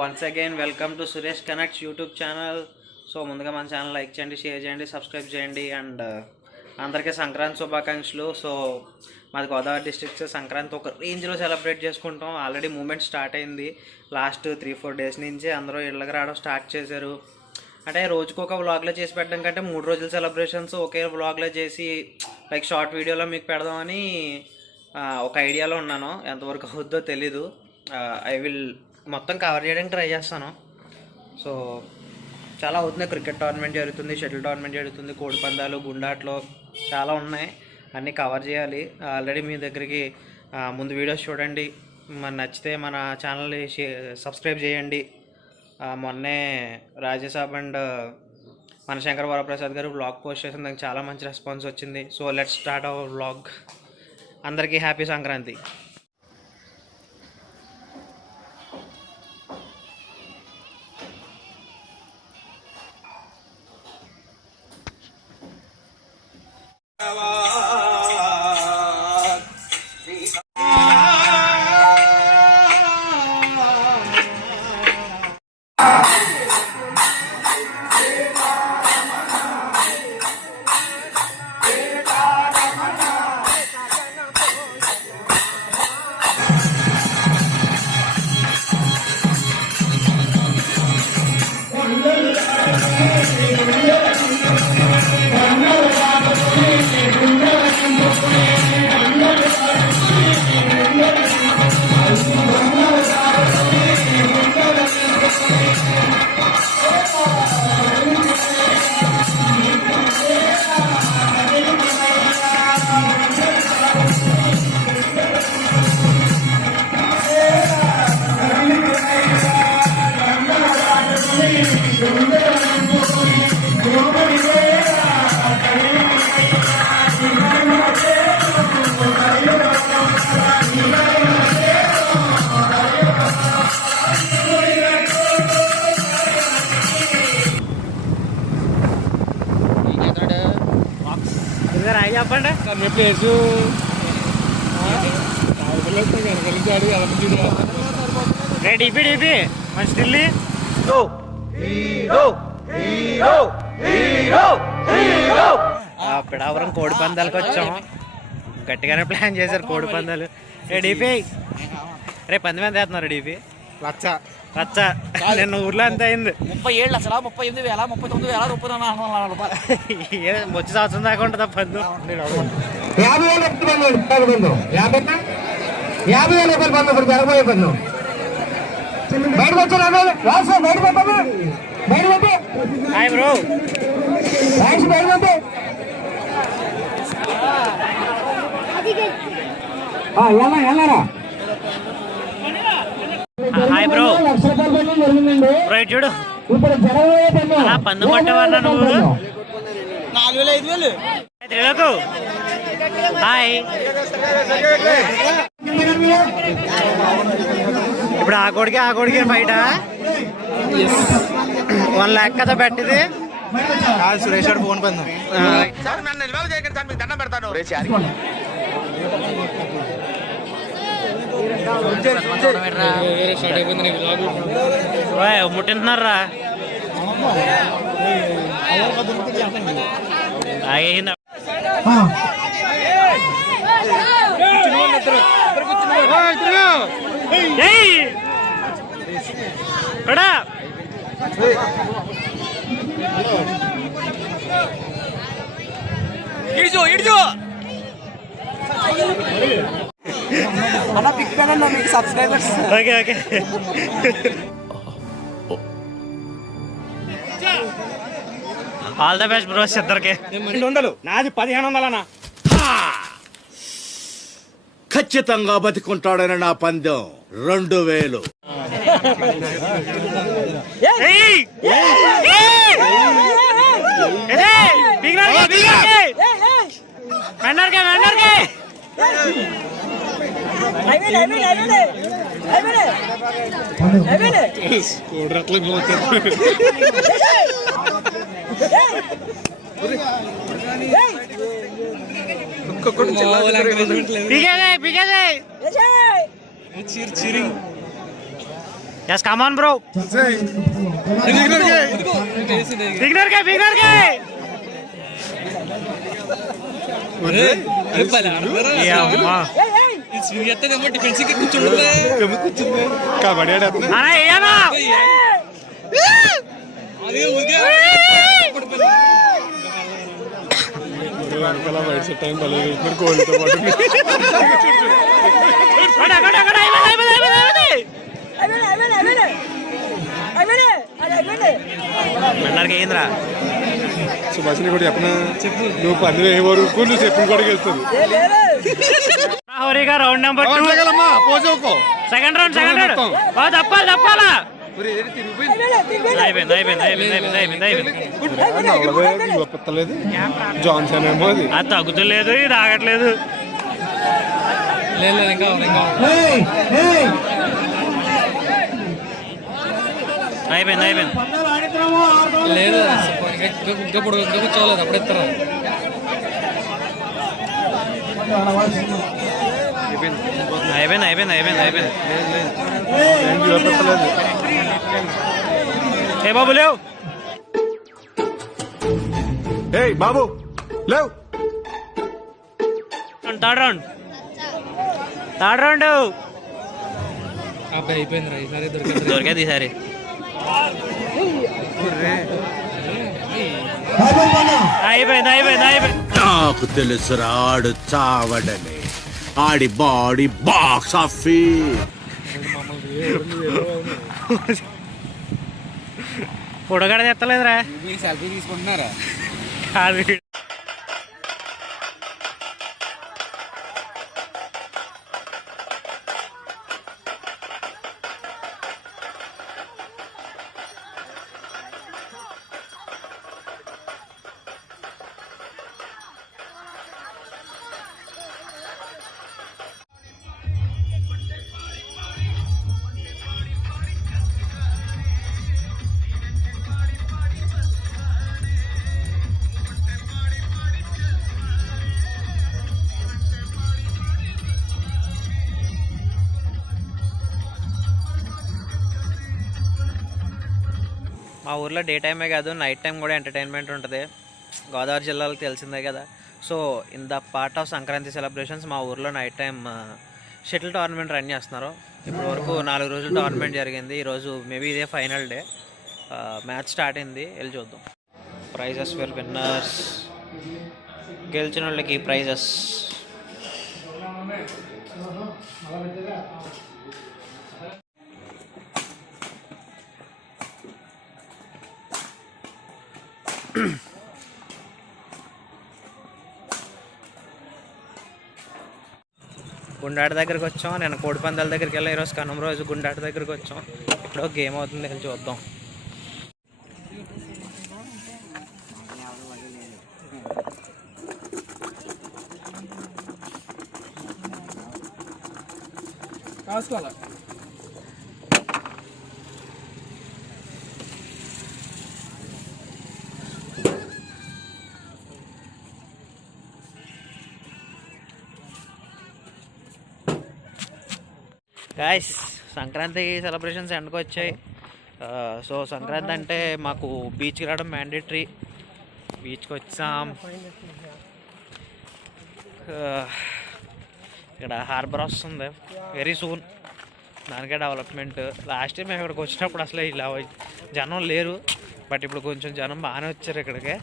Once again welcome to Suresh connects YouTube channel. So ముందుగా మన channel like చేయండి, share చేయండి, సబ్స్క్రైబ్ చేయండి. అండ్ అందరికీ సంక్రాంతి శుభాకాంక్షలు. సో మాది గోదావరి డిస్ట్రిక్ట్. సంక్రాంతి ఒక రేంజ్లో సెలబ్రేట్ చేసుకుంటాం. ఆల్రెడీ మూమెంట్ స్టార్ట్ అయింది. లాస్ట్ 3-4 డేస్ నుంచి అందరూ ఇళ్ళకి రావడం స్టార్ట్ చేశారు. అంటే రోజుకొక వ్లాగ్లో చేసి పెట్టడం కంటే 3 రోజుల సెలబ్రేషన్స్ ఒకే వ్లాగ్లో చేసి లైక్ షార్ట్ వీడియోలో మీకు పెడదామని ఒక ఐడియాలో ఉన్నాను. ఎంతవరకు అవుద్దో తెలీదు. ఐ విల్ మొత్తం కవర్ చేయడానికి ట్రై చేస్తాను. సో చాలా అవుతుంది. క్రికెట్ టోర్నమెంట్ జరుగుతుంది, షటిల్ టోర్నమెంట్ జరుగుతుంది, కోడి పందాలు, గుండాట్లు చాలా ఉన్నాయి. అన్నీ కవర్ చేయాలి. ఆల్రెడీ మీ దగ్గరికి ముందు వీడియోస్ చూడండి. మన నచ్చితే మన ఛానల్ని సబ్స్క్రైబ్ చేయండి. మొన్నే రాజేసాబ్ అండ్ మనశంకర్ వరప్రసాద్ గారు వ్లాగ్ పోస్ట్ చేసిన దానికి చాలా మంచి రెస్పాన్స్ వచ్చింది. So let's start our vlog. అందరికీ హ్యాపీ సంక్రాంతి. చెప్పండి ప్లేసు డీపీ డీపీ మంచి ఢిల్లీ. పిడావరం కోడి పందాలకు వచ్చాము. గట్టిగానే ప్లాన్ చేశారు కోడి పందాలు. డీపీ రేపు 10 మంది వేస్తున్నారు. డీపీ రచ్చ నిన్న ఊర్లో అంత అయింది. 37 లక్షల 38,000 39,000 రూపాయలు వచ్చి సంవత్సరం దాకా ఉంటుందా పందు. 50,000 రూపాయలు పండు. ఇప్పుడు జరగబోయే పన్ను బయటకు వచ్చాను. Hi bro. వెళ్ళరా హాయ్ బ్రో. రైట్ చూడు. అలా పందు పట్టేవాళ్ళ నువ్వు. 4,000 5,000 హాయ్. ఇప్పుడు ఆ కోడికి బయట 1 lakh కదా పెట్టింది. సురేష్ గారు ఫోన్ పందాం. ముట్టింటున్నారా? ఇడ్జో అన్న పిక్ పెట్టండి మీకు subscribers. Okay okay. All the best bros ఇద్దరికి. 200 నాది 1500 అన్న. ఖచ్చితంగా బతికుంటాడని నా పందెం 2000. ఎస్ కమాన్ బ్రో బిగినర్ కే కబడ్డీ వైట్ సెట్ టైం కోల్తో పాటు ఏంద్రా సుభాషిని కూడా చెప్పనా నువ్వు పన్ను ఏ వరకు నువ్వు చెప్పిన కూడా వెళ్తుంది రౌండ్ నెంబర్ 2 సెకండ్ రౌండ్ తప్పాలా పెత్తలేదు జాన్సన్ ఏమో అది తగ్గుతలేదు ఇది ఆగట్లేదు అయిపోయింది లేదు ఇంకా కూర్చోలేదు అప్పుడు ఇస్తారు అయిపోయింది ఏ బాబు లేవు బాబు లేవు థర్డ్ రౌండ్ అయిపోయింది ఈసారి దొరికేది ఈసారి అయిపోయింది నాకు తెలుసు రాడు చావడని ఆడి బాడీ బాక్స్ ఆఫీస్ ఫోటో కూడా తెత్తలేదురా సెల్ఫీ తీసుకుంటున్నారా కాదు మా ఊర్లో డే టైమే కాదు నైట్ టైం కూడా ఎంటర్టైన్మెంట్ ఉంటుంది. గోదావరి జిల్లాలో తెలిసిందే కదా. So in the part of Sankranti celebrations మా ఊర్లో night time shuttle tournament run చేస్తున్నారు. ఇప్పటి వరకు 4 రోజులు టోర్నమెంట్ జరిగింది. ఈరోజు మేబీ ఇదే ఫైనల్ డే. మ్యాచ్ స్టార్ట్ అయింది, వెళ్ళి చూద్దాం. ప్రైజెస్ ఫర్ విన్నర్స్, గెలిచిన వాళ్ళకి ప్రైజెస్. గుండాట దగ్గరికి వచ్చాం. నేను కోడిపందాల దగ్గరికి వెళ్ళి ఈరోజు కనుమ రోజు గుండాట దగ్గరికి వచ్చాం. ఇప్పుడు గేమ్ అవుతుంది, వెళ్ళి చూద్దాం. కాసుకోవాలా గాయస్, సంక్రాంతి సెలబ్రేషన్స్ ఎండకు వచ్చాయి. సో సంక్రాంతి అంటే మాకు బీచ్కి రావడం మ్యాండేటరీ. బీచ్కి వచ్చాం. ఇక్కడ హార్బర్ వస్తుంది వెరీ సూన్, దానికే డెవలప్మెంట్. లాస్ట్ టైం మేము ఇక్కడికి వచ్చినప్పుడు అసలు ఇలా జనం లేరు, బట్ ఇప్పుడు కొంచెం జనం బాగానే వచ్చారు ఇక్కడికి.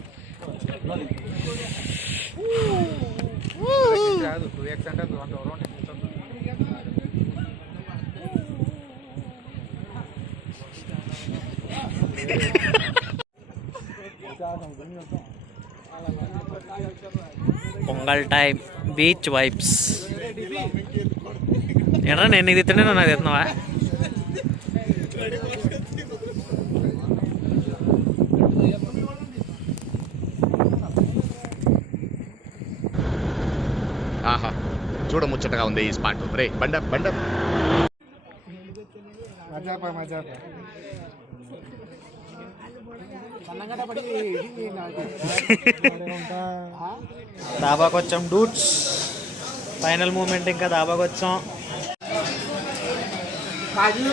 Pongal time, beach vibes. ఏనా నేను నీకు తిట్టనే నాకు తిస్తున్నావా? ఆహా, చూడముచ్చటగా ఉంది ఈ స్పాట్. రే బండ బండ దాబాకి వచ్చాం డూట్స్. ఫైనల్ మూమెంట్, ఇంకా దాబాకి వచ్చాం. కాజు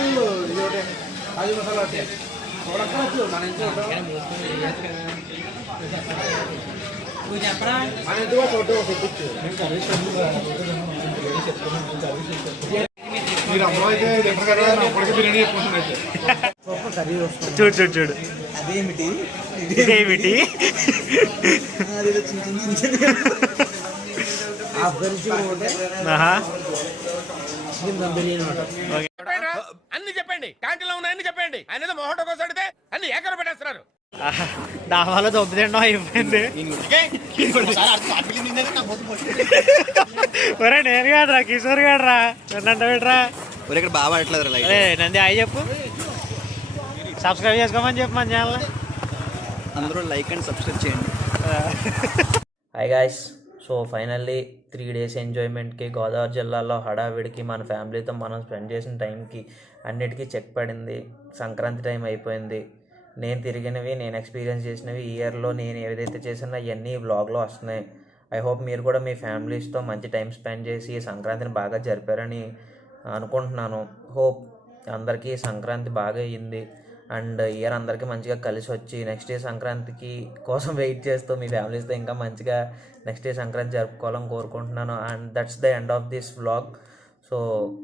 కాజు మసాలా వచ్చాయి చూడక్కవచ్చు మన ఇంట్లో నువ్వు చెప్పరా మన ఇంట్లో ఫోటో పెట్టించు మీరు అమ్మ అయితే చెప్పరు కదా అప్పటికే బిర్యానీ చెప్పుకుంటున్నా అయితే కర్రీ వస్తుంది చూడు చూడు చూడు అదేమిటి ఇదేమిటి అదేదో చిన్న చిన్న ఆ బెల్చి ఆహా బిర్యానీ ఉంటుంది అన్ని చెప్పండి క్యాంటీన్లో ఉన్నాయని చెప్పండి ఆయన మొహటో కోసం అడిగితే అన్ని ఏకర పెట్టేస్తున్నారు డాబాలో దొబ్బు తినడం అయిపోయింది ఒరే నేను కాదురా కిషోర్ గాడురా నన్ను పెట్టరా ఇక్కడ బాగా పడట్లేదు అరే నంది అయ్యి చెప్పు సబ్స్క్రైబ్ చేసుకోమని చెప్పు మన ఛానల్ అందరూ లైక్ అండ్ సబ్స్క్రైబ్ చేయండి hi guys so finally 3 days ఎంజాయ్మెంట్కి గోదావరి జిల్లాలో హడావిడికి మన ఫ్యామిలీతో మనం స్పెండ్ చేసిన టైంకి అన్నిటికీ చెక్ పడింది. సంక్రాంతి టైం అయిపోయింది. నేను తిరిగినవి, నేను ఎక్స్పీరియన్స్ చేసినవి, ఈ ఇయర్లో నేను ఏదైతే చేసినా అవన్నీ వ్లాగ్లో వస్తున్నాయి. ఐ హోప్ మీరు కూడా మీ ఫ్యామిలీస్తో మంచి టైం స్పెండ్ చేసి సంక్రాంతిని బాగా జరిపారని అనుకుంటున్నాను. హోప్ అందరికీ సంక్రాంతి బాగా అయ్యింది అండ్ ఇయర్ అందరికీ మంచిగా కలిసి వచ్చి నెక్స్ట్ డే సంక్రాంతికి కోసం వెయిట్ చేస్తూ మీ ఫ్యామిలీస్తో ఇంకా మంచిగా నెక్స్ట్ డే సంక్రాంతి జరుపుకోవాలని కోరుకుంటున్నాను. And that's the end of this vlog. So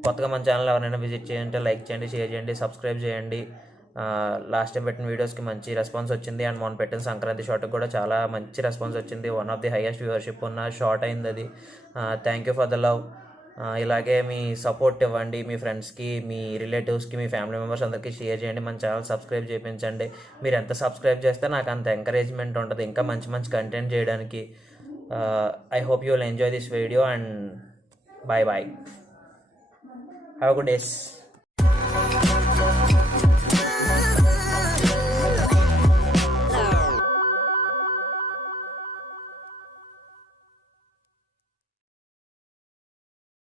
కొత్తగా మన ఛానల్ ఎవరైనా విజిట్ చేయండి, లైక్ చేయండి, షేర్ చేయండి, సబ్స్క్రైబ్ చేయండి. లాస్ట్ టైం పెట్టిన వీడియోస్కి మంచి రెస్పాన్స్ వచ్చింది అండ్ మొన్న పెట్టిన సంక్రాంతి షార్ట్కి కూడా చాలా మంచి రెస్పాన్స్ వచ్చింది. One of the highest viewership ఉన్న షార్ట్ అయింది అది. Thank you for the love. ఇలాగే మీ సపోర్ట్ ఇవ్వండి. మీ ఫ్రెండ్స్కి, మీ రిలేటివ్స్కి, మీ ఫ్యామిలీ మెంబర్స్ అందరికీ షేర్ చేయండి. మన ఛానల్ సబ్స్క్రైబ్ చేయించండి. మీరు ఎంత సబ్స్క్రైబ్ చేస్తే నాకు అంత ఎంకరేజ్మెంట్ ఉంటుంది ఇంకా మంచి మంచి కంటెంట్ చేయడానికి. I hope you will enjoy this video and bye bye. Have a good days.